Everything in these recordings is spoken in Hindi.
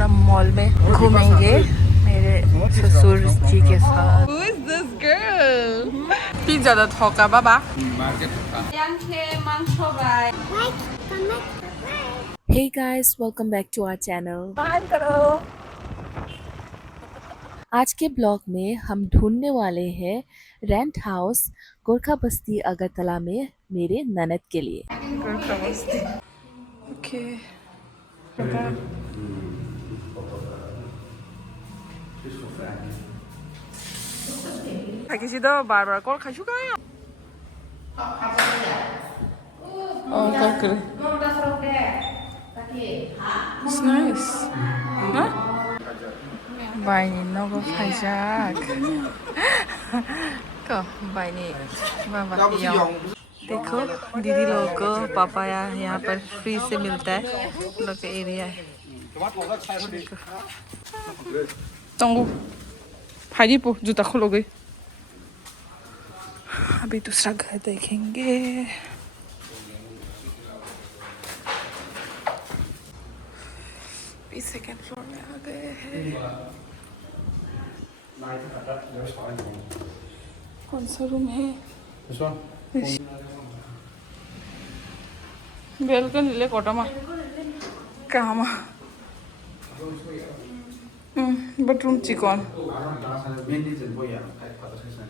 थोड़ा मॉल में घूमेंगे मेरे ससुर जी के साथ। Who is this girl? Pizza दा थोका बाबा। Hey guys, welcome back to our channel. आज के ब्लॉग में हम ढूंढने वाले हैं रेंट हाउस गोरखा बस्ती अगरतला में मेरे ननद के लिए। गोरखा बस्ती। ओके। किसी तो बार-बार कॉल खाइशु का है। कॉल करे। It's nice. Huh? Baini nogo pajak. को बाइनी बाबा देखो दीदी लोगों को पापाया यहाँ पर फ्री से मिलता है। लोग का एरिया है। तंगो हाइडी पो जूता खोलोगे। अभी दूसरा घर देखेंगे। सेकंड फ्लोर में आ गए हैं। कौन सा रूम है? बेलकनी ले कोटामा कामा बेडरूम चिकन।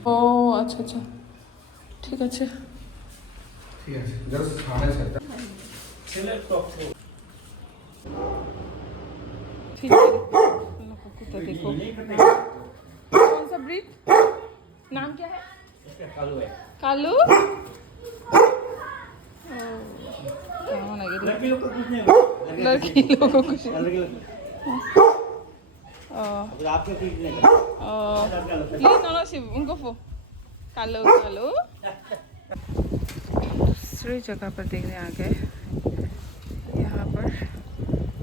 ओ अच्छा अच्छा ठीक है देखो कौन सा ब्रीड नाम क्या है? कालू है। कालू लड़की लोग को कुछ उनको फो कालू कालू दूसरी जगह पर देखने आ गए। यहाँ पर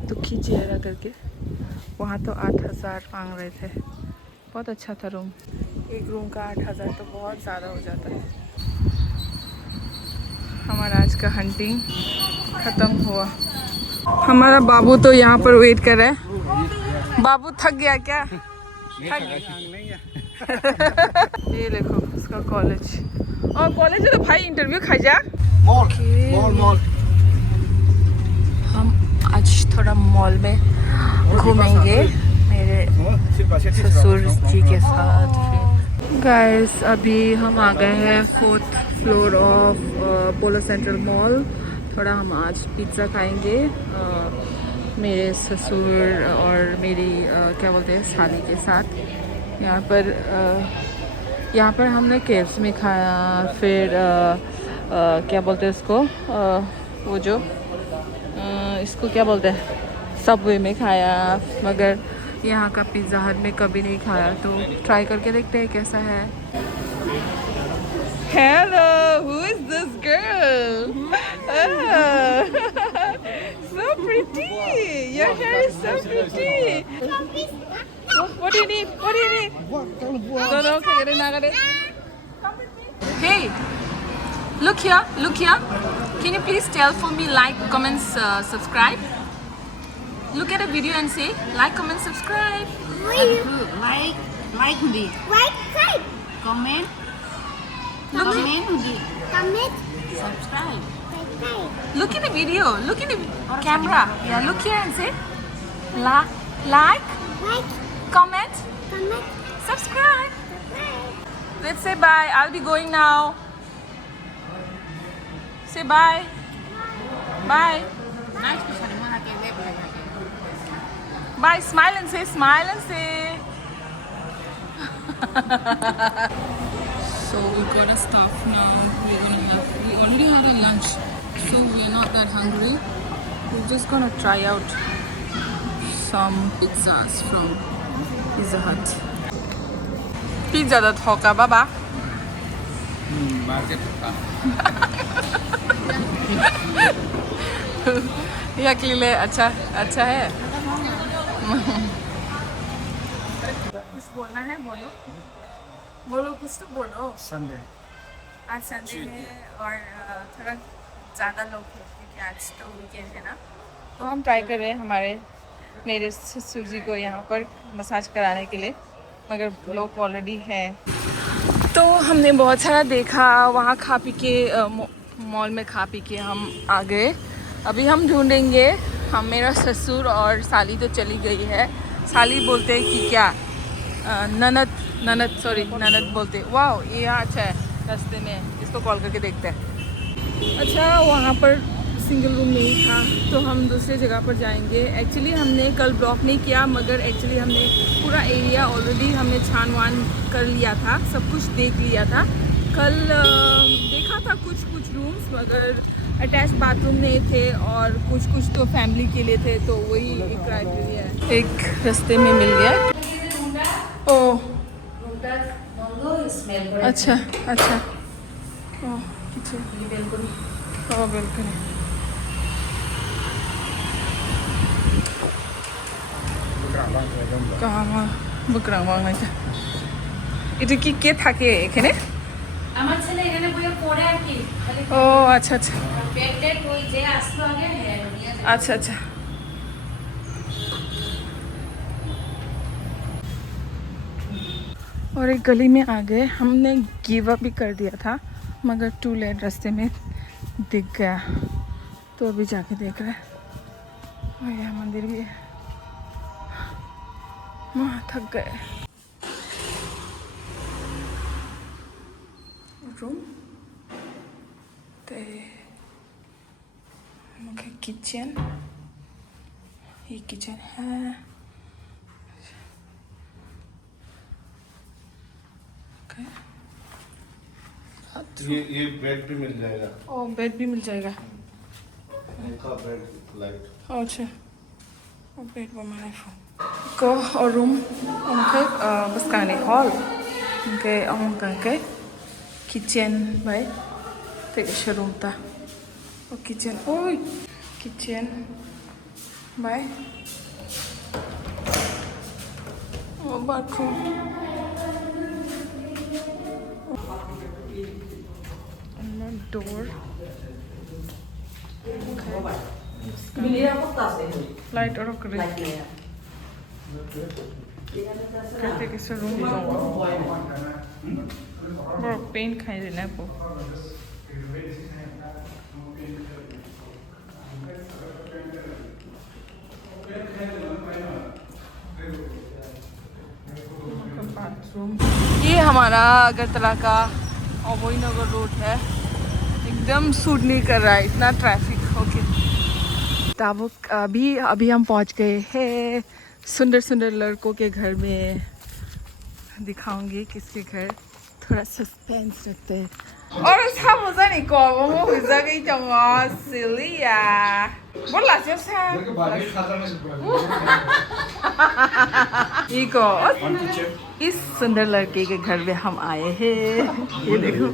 दुखी चेहरा करके वहाँ तो 8,000 मांग रहे थे। बहुत अच्छा था रूम। एक रूम का 8,000 तो बहुत ज़्यादा हो जाता है। हमारा आज का हंटिंग ख़त्म हुआ। हमारा बाबू तो यहाँ पर वेट कर रहा है। बाबू थक गया क्या? थक गया। ये देखो उसका कॉलेज। और कॉलेज में तो भाई इंटरव्यू खा जा। मॉल हम आज थोड़ा मॉल में घूमेंगे मेरे ससुर जी के साथ। गाइस अभी हम आ गए हैं 4th floor of polo central mall. थोड़ा हम आज पिज़्ज़ा खाएंगे मेरे ससुर और मेरी क्या बोलते हैं साली के साथ। यहाँ पर हमने केव्स में खाया। फिर क्या बोलते हैं इसको वो जो इसको क्या बोलते हैं सबवे में खाया। मगर यहाँ का पिज़्ज़ा हट में कभी नहीं खाया तो ट्राई करके देखते हैं कैसा है। Hello, who is this girl? So pretty. Your hair is so pretty. What do you need? What do you need? No, hey, look here, look here. Can you please tell for me like, comments, subscribe? Look at a video and say like, comment, subscribe. Like me. Comment. Subscribe. Look in the video. Look in the camera. Yeah, look here and say like, comment, subscribe. Let's say bye. I'll be going now. Say bye. Bye. Bye. Smile and say. So we got a stuff now. We already had a lunch, so we're not that hungry. We're just gonna try out some pizzas from Pizza Hut. Pizza da thoka baba. Market thoka. या के लिए अच्छा है। कुछ बोलना है बोलो कुछ तो बोलो। संडे आज संडे है और थोड़ा ज़्यादा लोग हैं क्योंकि आज तो वीकेंड है ना। तो हम ट्राई कर रहे हैं हमारे मेरे ससुर जी को यहाँ पर मसाज कराने के लिए, मगर लोग ऑलरेडी हैं। तो हमने बहुत सारा देखा वहाँ, खा पी के मॉल में खा पी के हम आ गए। अभी हम ढूंढेंगे, हम मेरा ससुर और साली तो चली गई है। साली बोलते हैं कि क्या ननद बोलते। वाह, ये यहाँ अच्छा है, रास्ते में इसको कॉल करके देखते हैं। अच्छा, वहाँ पर सिंगल रूम नहीं था तो हम दूसरे जगह पर जाएंगे। एक्चुअली हमने कल ब्लॉक नहीं किया, मगर एक्चुअली हमने पूरा एरिया ऑलरेडी हमने छान वान कर लिया था, सब कुछ देख लिया था। कल देखा था कुछ रूम्स, मगर अटैच बाथरूम नहीं थे और कुछ तो फैमिली के लिए थे, तो वही एक क्राइटेरिया है। एक रास्ते में मिल गया। ओह अच्छा ओह बिल्कुल कहाँ बुकरांग আচ্ছা, এটা কি থাকে এখানে? আমার ছেলে এখানে বইয়ে পড়ে আর কি। ও আচ্ছা পেটের ওই যে আসলো আগে अच्छा। और एक गली में आ गए। हमने गिव अप भी कर दिया था, मगर टू लेट रास्ते में दिख गया, तो अभी जाके देख रहे हैं। और यहाँ मंदिर भी है। वहाँ थक गए। रूम ते मुझे किचन, ये किचन है। ये बेड भी मिल जाएगा। ओ बेड भी मिल जाएगा। उनका बेड लाइट। अच्छा, और बेड बना को और रूम उनके बस कहने हॉल उनके उनके किचन भाई ते रूम था और किचन ओए किचन भाई और बाथरूम door लाइट और करते किसी रूम बड़ा पेंट खाई देना है वो बाथरूम। ये हमारा अगरतला का अभय नगर रोड है, एकदम सूट नहीं कर रहा है, इतना ट्रैफिक। ओके ताबुक अभी हम पहुंच गए हैं सुंदर लड़कों के घर में। दिखाऊंगी किसके घर, थोड़ा सस्पेंस रखते हैं। और उसका मुझे नहीं कॉल वो मुझे गई चंगा सिलिया बोला जैसा इको इस सुंदर लड़के के घर में हम आए हैं। ये देखो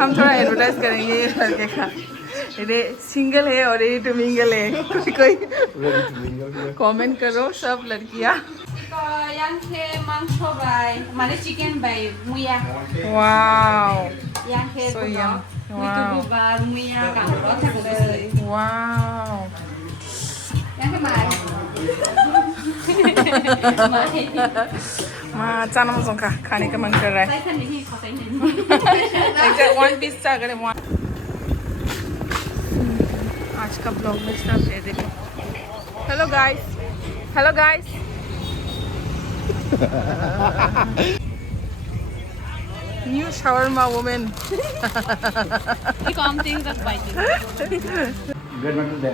हम थोड़ा एडवर्टाइज करेंगे ये लड़के का। ये सिंगल है और ये टू मिंगल है। कोई कमेंट करो सब लड़कियां। yang ke mangso bay mane chicken bay muya wow yang ke So yum. wow Wow. itu bar muya ka ro thak le wow yang ke mai माँ चाना मौसम खाने का मन कर रहा है। sai kan ni ko sai ni एक वन पीस चा करे वन। आज का ब्लॉग में start they they. Hello guys new shawarma woman। he come things that's biting bed में तो दे।